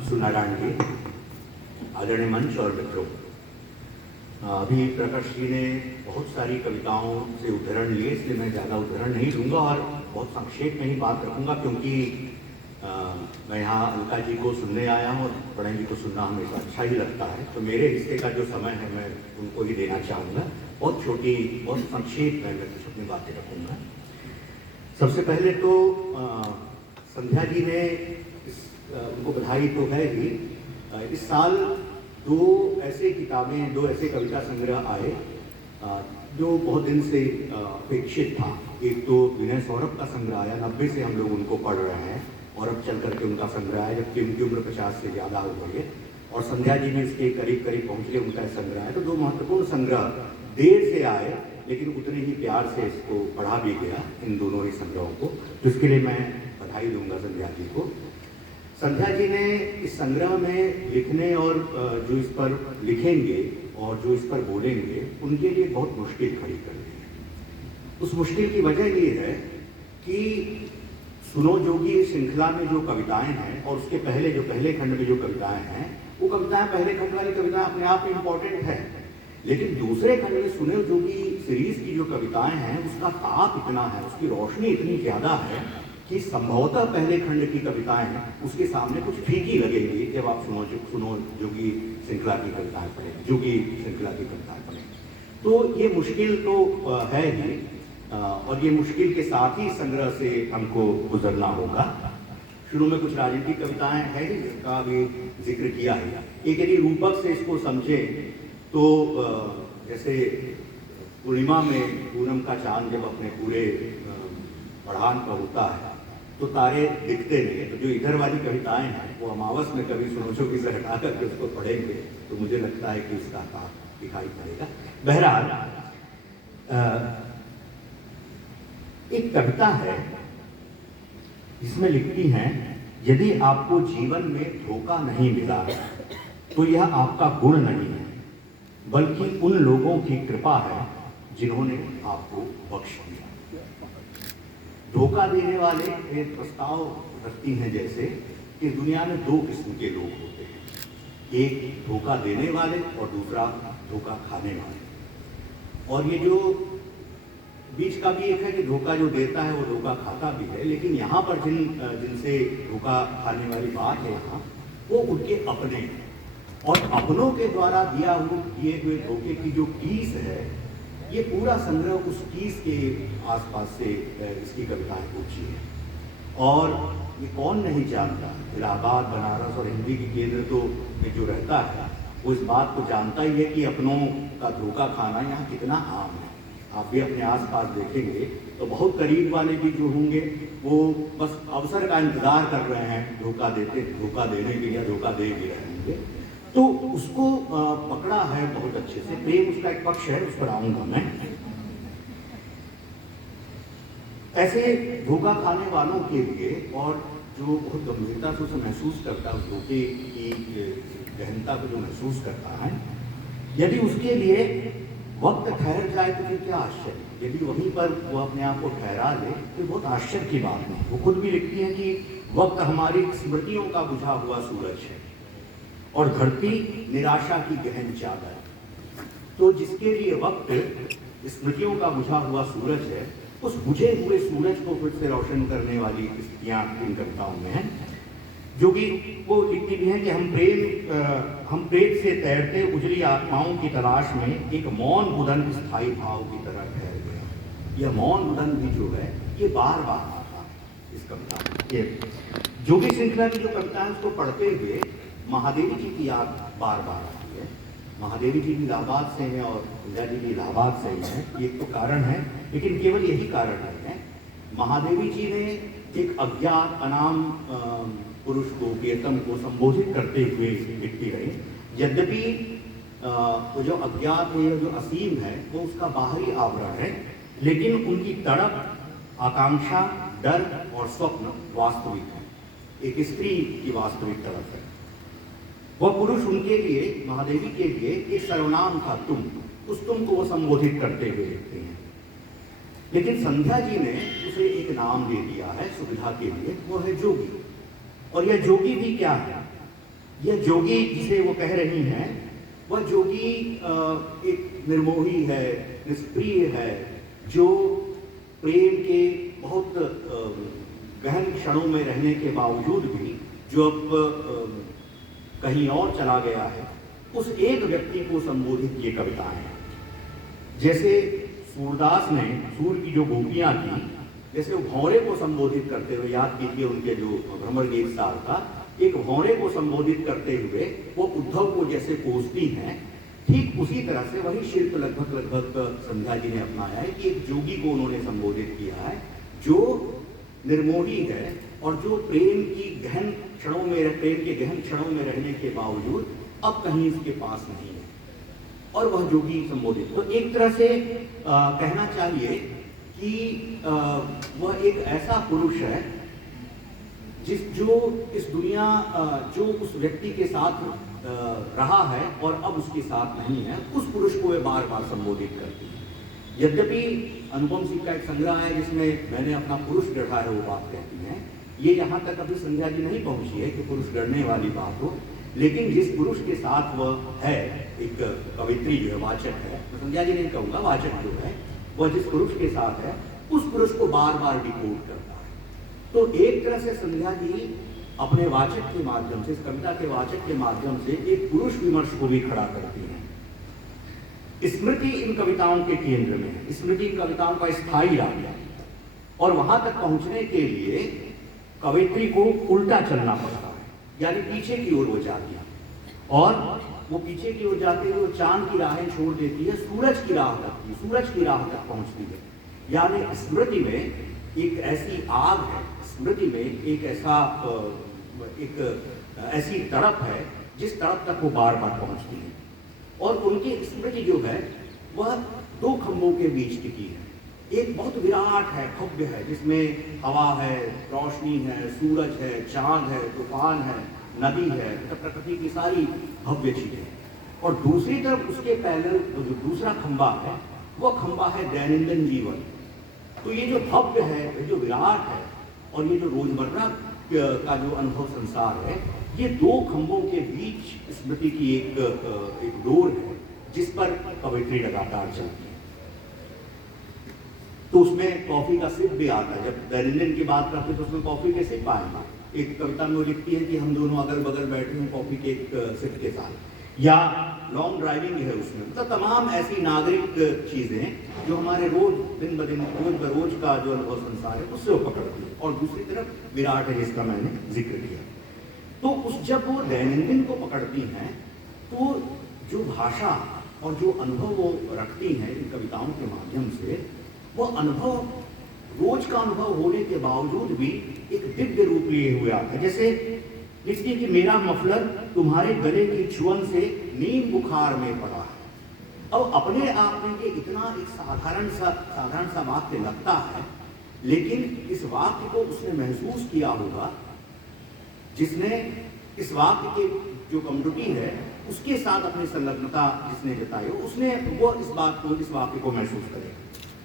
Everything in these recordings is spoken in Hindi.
सुनारायण जी, आदरणीय मंच और मित्रों, अभी प्रकाश जी ने बहुत सारी कविताओं से उद्धरण लिए, इसलिए मैं ज़्यादा उद्धरण नहीं दूंगा और बहुत संक्षेप में ही बात रखूंगा, क्योंकि मैं यहाँ अलका जी को सुनने आया हूँ और प्रणय जी को सुनना हमेशा अच्छा ही लगता है। तो मेरे हिस्से का जो समय है मैं उनको ही देना चाहूँगा। बहुत छोटी, बहुत संक्षेप में मैं कुछ अपनी बातें रखूँगा। सबसे पहले तो संध्या जी ने उनको बधाई तो है ही। इस साल दो ऐसे कविता संग्रह आए जो बहुत दिन से अपेक्षित था। एक तो विनय सौरभ का संग्रह आया, 90 से हम लोग उनको पढ़ रहे हैं और अब चल करके उनका संग्रह है, जबकि उनकी उम्र 50 से ज़्यादा हो गई है और संध्या जी ने इसके करीब करीब पहुँच के उनका संग्रह है। तो दो महत्वपूर्ण संग्रह देर से आए, लेकिन उतने ही प्यार से इसको पढ़ा भी गया, इन दोनों ही संग्रहों को। तो इसके लिए मैं बधाई दूंगा संध्या जी को। संध्या जी ने इस संग्रह में लिखने और जो इस पर लिखेंगे और जो इस पर बोलेंगे, उनके लिए बहुत मुश्किल खड़ी कर दी है। उस मुश्किल की वजह ये है कि सुनो जोगी श्रृंखला में जो कविताएं हैं और उसके पहले जो पहले खंड में जो कविताएं हैं, वो कविताएं, पहले खंड वाली कविताएं अपने आप में इम्पोर्टेंट है, लेकिन दूसरे खंड में सुनो जोगी सीरीज की जो कविताएं हैं, उसका ताप इतना है, उसकी रोशनी इतनी ज्यादा है कि संभवतः पहले खंड की कविताएं हैं उसके सामने कुछ फीकी लगेगी जब आप सुनो जोगी श्रृंखला की कविताएं पढ़ें, जोगी श्रृंखला की कविताएं पढ़ें। तो ये मुश्किल तो है ही, और ये मुश्किल के साथ ही संग्रह से हमको गुजरना होगा। शुरू में कुछ राजनीतिक कविताएं हैं जिसका भी जिक्र किया है। एक यदि रूपक से इसको समझे तो जैसे पूर्णिमा में पूनम का चांद जब अपने पूरे बढ़ान पर होता है तो तारे दिखते नहीं। तो जो इधर वाली कविताएं हैं वो अमावस में कभी सुनो जोगी से हटा करके उसको पढ़ेंगे तो मुझे लगता है कि इसका ताप दिखाई पड़ेगा। बहरहाल एक कविता है जिसमें लिखती हैं, यदि आपको जीवन में धोखा नहीं मिला तो यह आपका गुण नहीं है, बल्कि उन लोगों की कृपा है जिन्होंने आपको बख्श दिया। धोखा देने वाले एक प्रस्ताव रखती हैं जैसे कि दुनिया में दो किस्म के लोग होते हैं, एक धोखा देने वाले और दूसरा धोखा खाने वाले। और ये जो बीच का भी एक है कि धोखा जो देता है वो धोखा खाता भी है, लेकिन यहाँ पर जिनसे धोखा खाने वाली बात है यहाँ, वो उनके अपने हैं और अपनों के द्वारा दिए हुए धोखे की जो टीस है, ये पूरा संग्रह उस टीस के आसपास से इसकी कविताएं पूछी है। और ये कौन नहीं जानता, इलाहाबाद, बनारस और हिंदी की केंद्र तो में जो रहता है वो इस बात को जानता ही है कि अपनों का धोखा खाना यहाँ कितना आम है। आप भी अपने आसपास देखेंगे तो बहुत करीब वाले भी जो होंगे वो बस अवसर का इंतजार कर रहे हैं धोखा देने के लिए, धोखा दे भी रहे होंगे। तो उसको पकड़ा है बहुत अच्छे से। प्रेम उसका एक पक्ष है, उस पर आऊंगा मैं। ऐसे धोखा खाने वालों के लिए और जो बहुत गंभीरता से उसे महसूस करता है, उस धोखे की गहनता को जो महसूस करता है, यदि उसके लिए वक्त ठहर जाए तो फिर क्या आश्चर्य। यदि वहीं पर वो अपने आप को ठहरा ले तो बहुत आश्चर्य की बात नहीं। वो खुद भी लिखती है कि वक्त हमारी स्मृतियों का बुझा हुआ सूरज है और धरती निराशा की गहन चादर। तो जिसके लिए वक्त स्मृतियों का बुझा हुआ सूरज है, उस बुझे हुए सूरज को फिर से रोशन करने वाली स्थितियां इन कविताओं में हैं। जो कि वो लिखती भी है कि हम प्रेत से तैरते उजली आत्माओं की तलाश में एक मौन उदन स्थायी भाव की तरह ठहर गया। यह मौन उदन भी जो है ये बार बार आता है इस कविता में। जोगी श्रृंखला की जो कविता है उसको पढ़ते हुए महादेवी जी की याद बार बार आती है। महादेवी जी भी इलाहाबाद से हैं और संध्या जी भी इलाहाबाद से ही हैं, ये तो कारण है, लेकिन केवल यही कारण नहीं है। महादेवी जी ने एक अज्ञात अनाम पुरुष को, प्रियतम को संबोधित करते हुए लिखती रही। यद्यपि वो जो अज्ञात है, जो असीम है, वो उसका बाहरी आवरण है, लेकिन उनकी तड़प, आकांक्षा, डर और स्वप्न वास्तविक है। एक स्त्री की वास्तविक तड़प है। वह पुरुष उनके लिए, महादेवी के लिए एक सर्वनाम था तुम। उस तुम को वो संबोधित करते हुए लिखते हैं। लेकिन संध्या जी ने उसे एक नाम दे दिया है सुविधा के लिए, वो है जोगी। और यह जोगी भी क्या है? यह जोगी जिसे वो कह रही हैं, वह जोगी एक निर्मोही है, निष्प्रिय है, जो प्रेम के बहुत गहन क्षणों में रहने के बावजूद भी जो अब कहीं और चला गया है, उस एक व्यक्ति को संबोधित ये कविताएं हैं। जैसे सूरदास ने सूर की जो गोपियां थी, जैसे वो भौरे को संबोधित करते हुए, याद कीजिए उनके जो भ्रमर गीत सार था, एक भौरे को संबोधित करते हुए वो उद्धव को जैसे कोसती हैं, ठीक उसी तरह से वही शिल्प लगभग संध्या जी ने अपनाया है कि एक जोगी को उन्होंने संबोधित किया है, जो निर्मोही है और जो प्रेम के गहन क्षणों में रहने के बावजूद अब कहीं इसके पास नहीं है, और वह जोगी संबोधित। तो एक तरह से कहना चाहिए कि वह एक ऐसा पुरुष है जो इस दुनिया जो उस व्यक्ति के साथ रहा है और अब उसके साथ नहीं है, उस पुरुष को वे बार बार संबोधित करती है। यद्यपि अनुपम सिंह का एक संग्रह है जिसमें मैंने अपना पुरुष गढ़ा है, वो बात कहती हैं, ये यहाँ तक अभी संध्या जी नहीं पहुंची है कि पुरुष गढ़ने वाली बात हो, लेकिन जिस पुरुष के साथ वह है, एक कवित्री जो है, वाचक है, तो संध्या जी नहीं कहूँगा, वाचक जो है, वह जिस पुरुष के साथ है, उस पुरुष को बार बार डिकोड करता है। तो एक तरह से संध्या जी अपने वाचक के माध्यम से, इस कविता के वाचक के माध्यम से एक पुरुष विमर्श को भी खड़ा करती है। स्मृति इन कविताओं के केंद्र में है, स्मृति इन कविताओं का स्थायी राग है, और वहां तक पहुंचने के लिए कवित्री को उल्टा चलना पड़ता है, यानी पीछे की ओर वो जाती है, और वो पीछे की ओर जाते हुए चांद की राहें छोड़ देती है, सूरज की राह तक पहुंचती है। यानी स्मृति में एक ऐसी आग है, स्मृति में एक ऐसी तड़प है जिस तड़प तक वो बार बार पहुंचती है, और उनकी स्मृति जो है वह दो खंभों के बीच टिकी है। एक बहुत विराट है, भव्य है, जिसमें हवा है, रोशनी है, सूरज है, चांद है, तूफान है, नदी है, प्रकृति की सारी भव्य चीजें, और दूसरी तरफ उसके पहले जो दूसरा खंभा है, वह खंभा है दैनंदिन जीवन। तो ये जो भव्य है, ये जो विराट है, और ये जो रोजमर्रा का जो अनुभव संसार है, ये दो खंभों के बीच स्मृति की एक डोर है जिस पर कवित्री लगातार चलती है। तो उसमें कॉफी का सिप भी आता है। जब दैनंदिन की बात करते तो उसमें कॉफी के सिप आएगा। एक कविता में वो लिखती है कि हम दोनों अगल बगल बैठे हैं कॉफी के एक सिप के साथ, या लॉन्ग ड्राइविंग है उसमें, मतलब तमाम ऐसी नागरिक चीजें जो हमारे रोज दिन ब दिन रोज बरोज का जो अनुभव संसार है उससे वो पकड़ती है, और दूसरी तरफ विराट है जिसका मैंने जिक्र किया। तो उस जब वो दैनंदिन को पकड़ती हैं, तो जो भाषा और जो अनुभव वो रखती हैं इन कविताओं के माध्यम से, वो अनुभव रोज का अनुभव होने के बावजूद भी एक दिव्य रूप लिए हुए आता है। जैसे लिखती है कि मेरा मफलर तुम्हारे गले की छुअन से नींद बुखार में पड़ा है। अब अपने आप में ये इतना एक साधारण सा वाक्य लगता है, लेकिन इस वाक्य को उसने महसूस किया होगा, जिसने इस वाक्य के जो कम्युनिटी है उसके साथ अपनी संलग्नता जिसने जताई, उसने वो इस वाक्य को महसूस करे।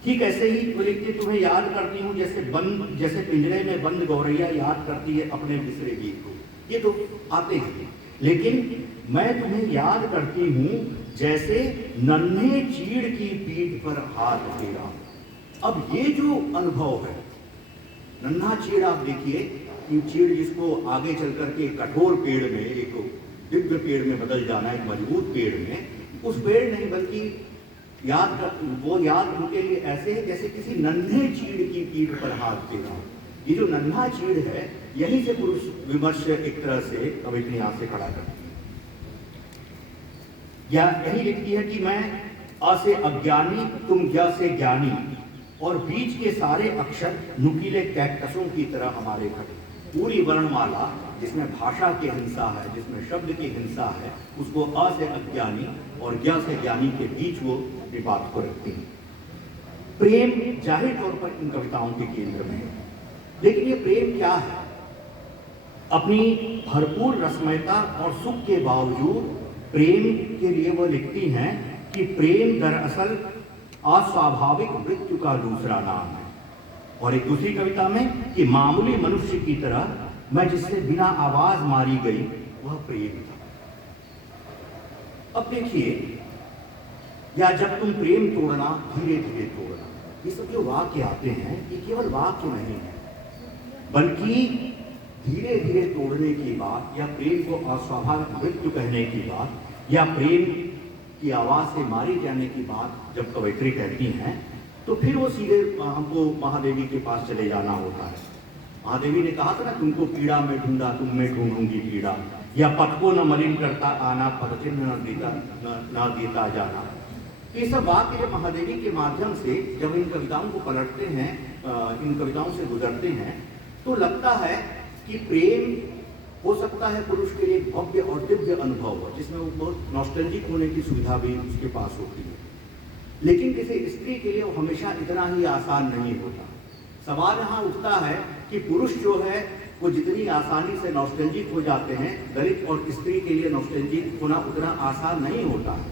ठीक ऐसे ही वो लिखती है, तुम्हें याद करती हूँ जैसे पिंजरे में बंद गौरैया याद करती है अपने बिसरे गीत को। ये तो आते हैं, लेकिन मैं तुम्हें याद करती हूँ जैसे नन्हे चीड़ की पीठ पर हाथ फेरा। अब ये जो अनुभव है, नन्हा चीड़, आप देखिए कि चीड़ जिसको आगे चल करके कठोर पेड़ में, एक दिव्य पेड़ में बदल जाना, एक मजबूत पेड़ में, उस पेड़ नहीं बल्कि वो याद उनके लिए ऐसे है जैसे किसी नन्हे चीड़ की पीठ पर हाथ फेरा। ये जो नन्हा चीड़ है, यहीं से पुरुष विमर्श एक तरह से कवित्री यहाँ से खड़ा करती है। या यही लिखती है कि मैं अ से अज्ञानी, तुम ज्ञ से ज्ञानी, और बीच के सारे अक्षर नुकीले कैक्टसों की तरह हमारे खड़े। पूरी वर्णमाला जिसमें भाषा की हिंसा है, जिसमें शब्द की हिंसा है, उसको अ से अज्ञानी और ज्ञ से ज्ञानी के बीच वो बात को रखती है। प्रेम जाहिर तौर पर इन कविताओं के केंद्र में है, लेकिन ये प्रेम क्या है? अपनी भरपूर रसमयता और सुख के बावजूद प्रेम के लिए वो लिखती हैं कि प्रेम दरअसल अस्वाभाविक मृत्यु का दूसरा नाम है। और एक दूसरी कविता में कि मामूली मनुष्य की तरह मैं जिससे बिना आवाज मारी गई वह प्रेम था। अब देखिए, या जब तुम प्रेम तोड़ना धीरे धीरे तोड़ना, ये सब जो वाक्य आते हैं ये केवल वाक्य नहीं है, बल्कि धीरे धीरे तोड़ने की बात, या प्रेम को अस्वाभाविक मृत्यु कहने की बात, या प्रेम की आवाज से मारे जाने की बात जब कवयित्री कहती हैं, तो फिर वो सीधे हमको महादेवी के पास चले जाना होता है। महादेवी ने कहा था ना, तुमको पीड़ा में ढूंढा, तुम में ढूंढूंगी पीड़ा, या पथ को न मलिन करता आना, पथ चिन्ह न देता जाना। ये सब वाक्य जब महादेवी के माध्यम से जब इन कविताओं को पलटते हैं, इन कविताओं से गुजरते हैं, तो लगता है कि प्रेम हो सकता है पुरुष के लिए भव्य और दिव्य अनुभव हो, जिसमें वो बहुत नॉस्टैल्जिक होने की सुविधा भी उसके पास होती है। लेकिन किसी स्त्री के लिए वो हमेशा इतना ही आसान नहीं होता। सवाल यहाँ उठता है कि पुरुष जो है वो जितनी आसानी से नॉस्टैल्जिक हो जाते हैं, दलित और स्त्री के लिए नॉस्टैल्जिक होना उतना आसान नहीं होता है,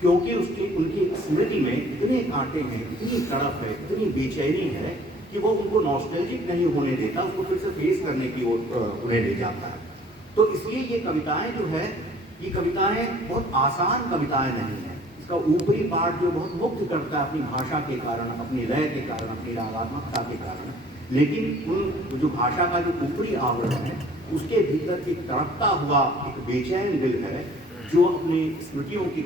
क्योंकि उनकी स्मृति में इतने कांटे हैं, इतनी तड़प है, इतनी बेचैनी है कि वो उनको नॉस्टैल्जिक नहीं होने देता, उसको फिर से फेस करने की ओर उन्हें ले जाता है। तो इसलिए ये कविताएं जो है, ये कविताएं बहुत आसान कविताएं नहीं हैं। इसका ऊपरी पार्ट जो बहुत मुग्ध करता है अपनी भाषा के कारण, अपनी लय के कारण, अपनी रागात्मकता के कारण, लेकिन उन जो भाषा का जो ऊपरी आवरण है उसके भीतर एक तड़पता हुआ एक बेचैन दिल है, जो अपनी स्मृतियों की